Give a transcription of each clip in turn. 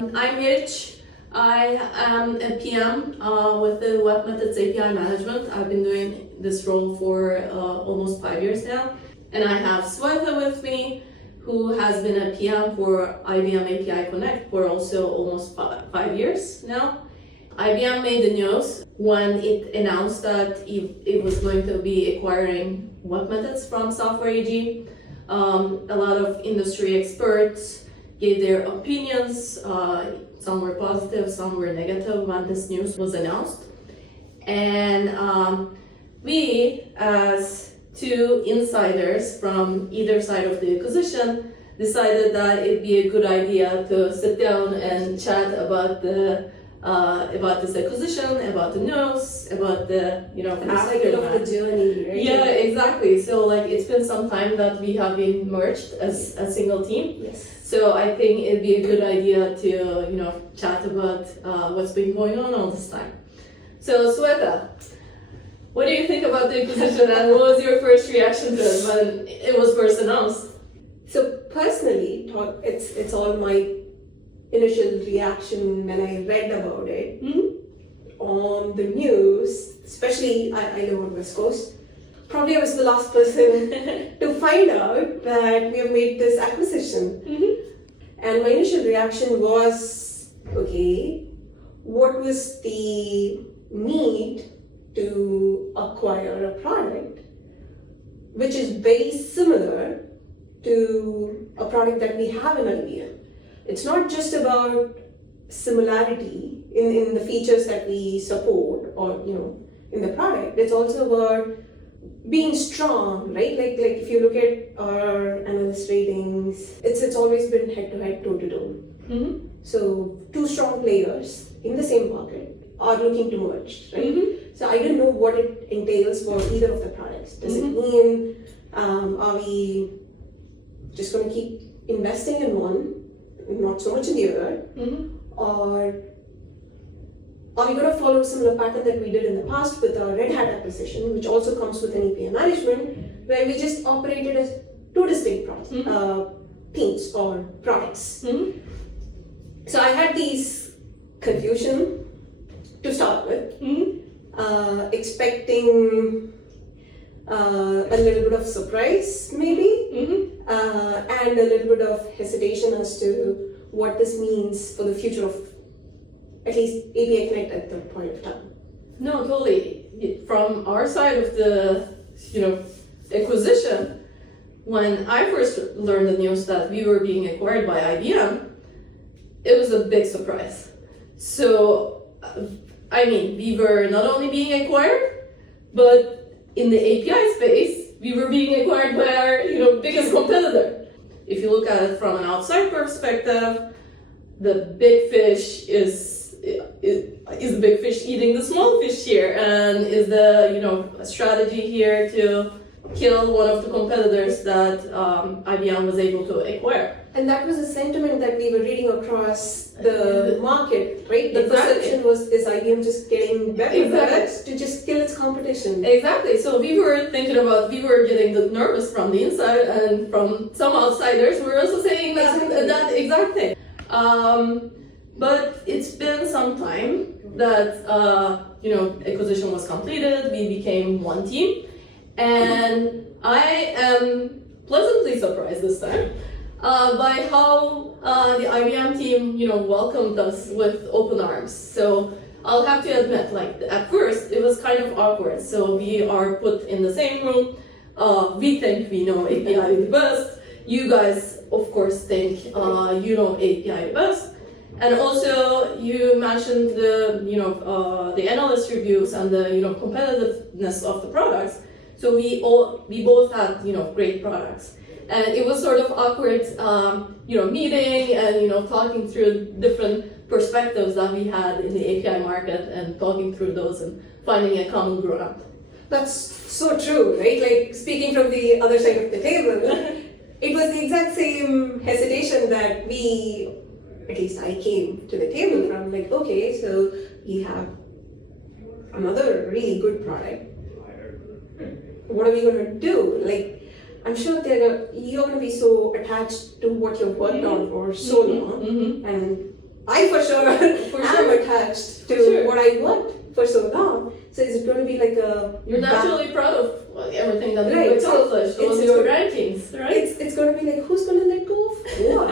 I'm Rich. I am a PM with the webMethods API management. I've been doing this role for almost 5 years now. And I have Sweta with me, who has been a PM for IBM API Connect for also almost 5 years now. IBM made the news when it announced that it was going to be acquiring webMethods from Software AG. A lot of industry experts gave their opinions. Some were positive, some were negative when this news was announced. And we, as two insiders from either side of the acquisition, decided that it'd be a good idea to sit down and chat about this acquisition, about the news, about the aspect of the journey, right? Yeah, exactly. So it's been some time that we have been merged as a single team. Yes. So I think it'd be a good idea to chat about what's been going on all this time. So Sweta, what do you think about the acquisition and what was your first reaction to it when it was first announced? So personally, it's all my initial reaction when I read about it on the news, especially I live on West Coast. Probably I was the last person to find out that we have made this acquisition. And my initial reaction was, okay, what was the need to acquire a product which is very similar to a product that we have in IBM? It's not just about similarity in the features that we support or in the product. It's also about being strong, right? Like if you look at our analyst ratings, it's always been head-to-head, toe-to-toe. So two strong players in the same market are looking to merge, right? So I don't know what it entails for either of the products. Does it mean are we just going to keep investing in one, not so much in the other, or are we going to follow a similar pattern that we did in the past with our Red Hat acquisition, which also comes with an API management, where we just operated as two distinct teams or products. So I had these confusion to start with, expecting a little bit of surprise maybe, and a little bit of hesitation as to what this means for the future of at least API Connect at that point of time. No, totally. From our side of the acquisition, when I first learned the news that we were being acquired by IBM, it was a big surprise. So, we were not only being acquired, but in the API space, we were being acquired by our biggest competitor. If you look at it from an outside perspective, the big fish is the big fish eating the small fish here, and is the strategy here to kill one of the competitors that IBM was able to acquire. And that was a sentiment that we were reading across the market, right? The Exactly. perception was, is IBM just getting better products to just kill its competition? Exactly. So we were getting nervous from the inside, and from some outsiders were also saying that exact thing. But it's been some time that acquisition was completed. We became one team, and I am pleasantly surprised this time by how the IBM team welcomed us with open arms. So I'll have to admit, at first it was kind of awkward. So we are put in the same room. We think we know API the best. You guys, of course, think you know API the best. And also, you mentioned the analyst reviews and the competitiveness of the products. So we both had great products, and it was sort of awkward meeting and talking through different perspectives that we had in the API market and talking through those and finding a common ground. That's so true, right? Like speaking from the other side of the table, it was the exact same hesitation that at least I came to the table from, okay, so we have another really good product. What are we going to do? I'm sure you're going to be so attached to what you've worked on for so long, and I for sure am attached to what I worked for so long. So it's going to be like a... You're naturally proud of everything that Right, you accomplished, all your rankings, right? It's going to be like, who's going to let go of what?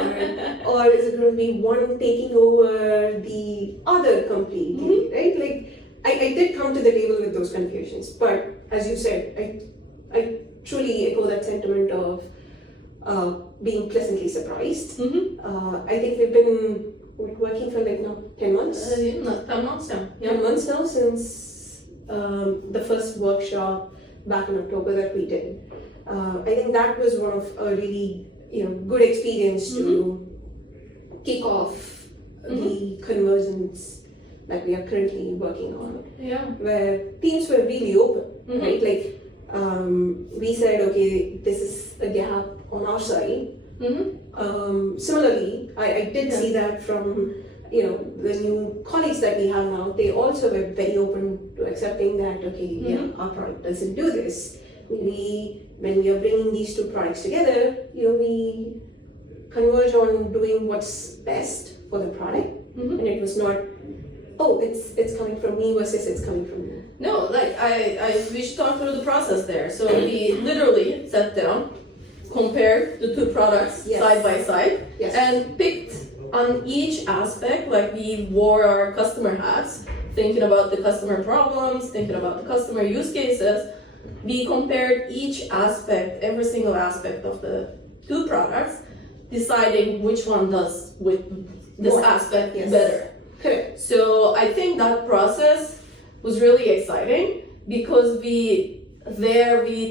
Or is it going to be one taking over the other completely, right? Like, I did come to the table with those confusions, but as you said, I truly echo that sentiment of being pleasantly surprised. I think we've been working for like now 10 months. 10 months now. 10 months now since the first workshop back in October that we did. I think that was one of a really good experience to kick off the convergence that we are currently working on. Yeah. Where teams were really open, right? Like we said, okay, this is a gap on our side. Similarly, I did see that from the new colleagues that we have now. They also were very open to accepting that, okay, our product doesn't do this. Maybe when we are bringing these two products together, we converge on doing what's best for the product, and it was not, oh, it's coming from me versus it's coming from you. No, like we should talk through the process there. So we literally sat down, compared the two products side by side, and picked on each aspect, like we wore our customer hats, thinking about the customer problems, thinking about the customer use cases. We compared each aspect, every single aspect of the two products, deciding which one does with this aspect better. Correct. So I think that process was really exciting because we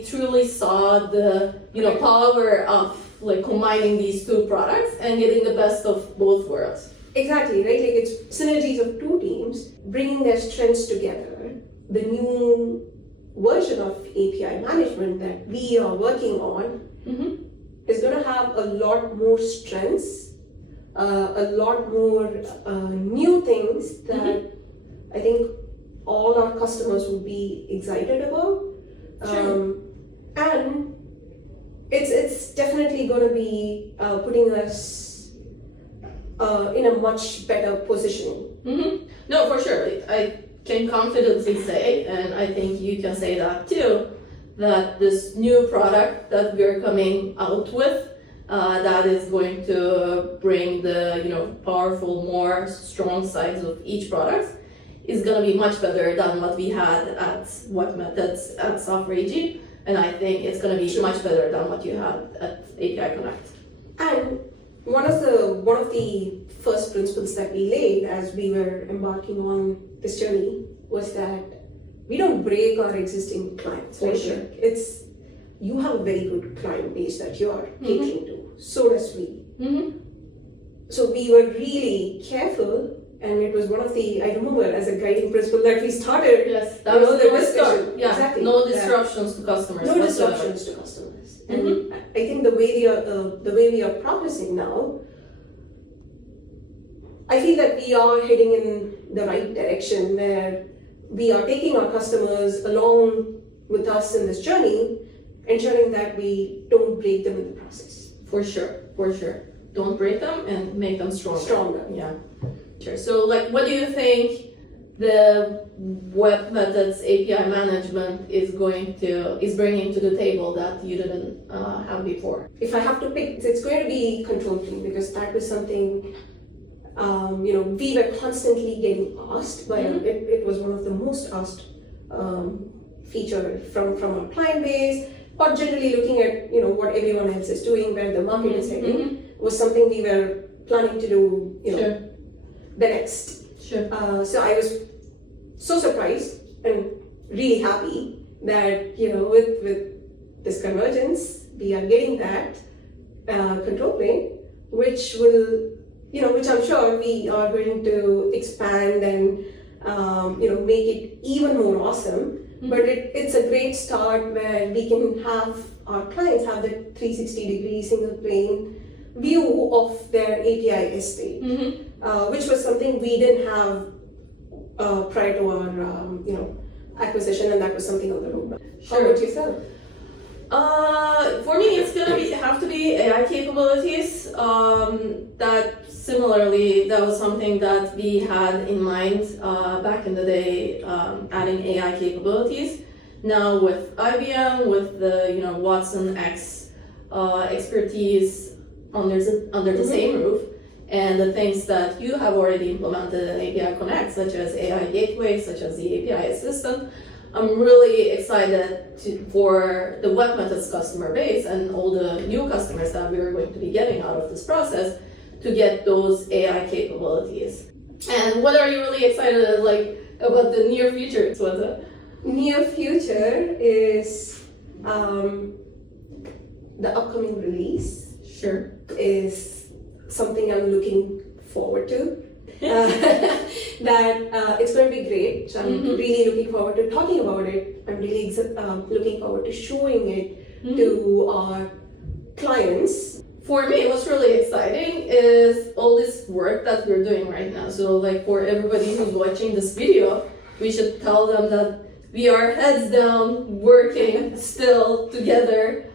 truly saw the power of like combining these two products and getting the best of both worlds. Exactly, right? Like it's synergies of two teams bringing their strengths together. The new version of API management that we are working on is going to have a lot more strengths, a lot more new things that I think all our customers will be excited about. And it's definitely going to be putting us in a much better position. No, for sure. I can confidently say, and I think you can say that too, that this new product that we're coming out with, that is going to bring the powerful, more strong sides of each product, is going to be much better than what we had at webMethods at Software AG, and I think it's going to be much better than what you had at API Connect. And one of the first principles that we laid as we were embarking on this journey was that we don't break our existing clients. For right? sure. It's you have a very good client base that you are catering to. So does we. So we were really careful. And it was one of the, I remember as a guiding principle that we started. Yes, that was the discussion. Yeah, exactly. No disruptions to customers. No disruptions to customers. And I think the way we are progressing now, I feel that we are heading in the right direction where we are taking our customers along with us in this journey, ensuring that we don't break them in the process. For sure. Don't break them and make them stronger. Yeah. Sure. So, like, what do you think the webMethods API management is bringing to the table that you didn't have before? If I have to pick, it's going to be control plane because that was something we were constantly getting asked, but it was one of the most asked feature from our client base. Or generally looking at what everyone else is doing, where the market is heading, was something we were planning to do. The next. Sure. So I was so surprised and really happy that with this convergence we are getting that control plane, which I'm sure we are going to expand and make it even more awesome. But it's a great start where we can have our clients have the 360-degree single plane view of their API estate, which was something we didn't have prior to our acquisition, and that was something on the roadmap. Sure. How about yourself? For me, it's gonna have to be AI capabilities. That similarly, that was something that we had in mind back in the day, adding AI capabilities. Now with IBM, with the Watson X expertise under the same roof, and the things that you have already implemented in API Connect, such as AI Gateway, such as the API Assistant. I'm really excited for the webMethods customer base and all the new customers that we are going to be getting out of this process to get those AI capabilities. And what are you really excited about the near future, Sweta? Near future is the upcoming release. Sure. Is something I'm looking forward to. That it's going to be great. So I'm really looking forward to talking about it. I'm really looking forward to showing it to our clients. For me, what's really exciting is all this work that we're doing right now. So for everybody who's watching this video, we should tell them that we are heads down working still together,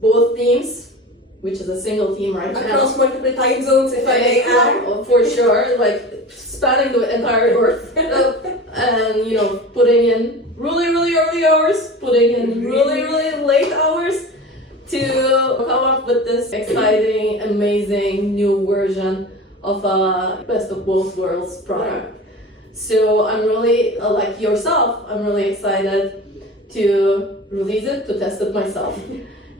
both teams, which is a single team right now. Across multiple time zones, if I may add. For sure, spanning the entire earth, and putting in really, really early hours, putting in really, really late hours to come up with this exciting, amazing new version of a best of both worlds product. So I'm really, like yourself, I'm really excited to release it, to test it myself.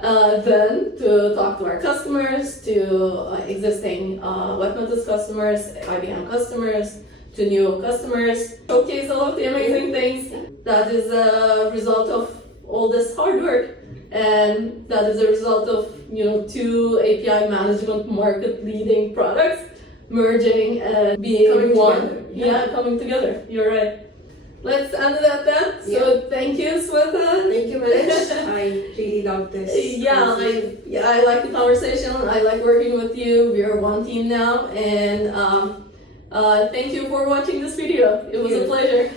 Then to talk to our customers, to existing webMethods customers, IBM customers, to new customers, showcase all of the amazing things that is a result of all this hard work, and that is a result of two API management market leading products merging and being coming one. Together. Coming together. You're right. Let's end it at that. So thank you, Sweta. Thank you, Manish. I really love this. I like the conversation. I like working with you. We are one team now, and thank you for watching this video. It was a pleasure.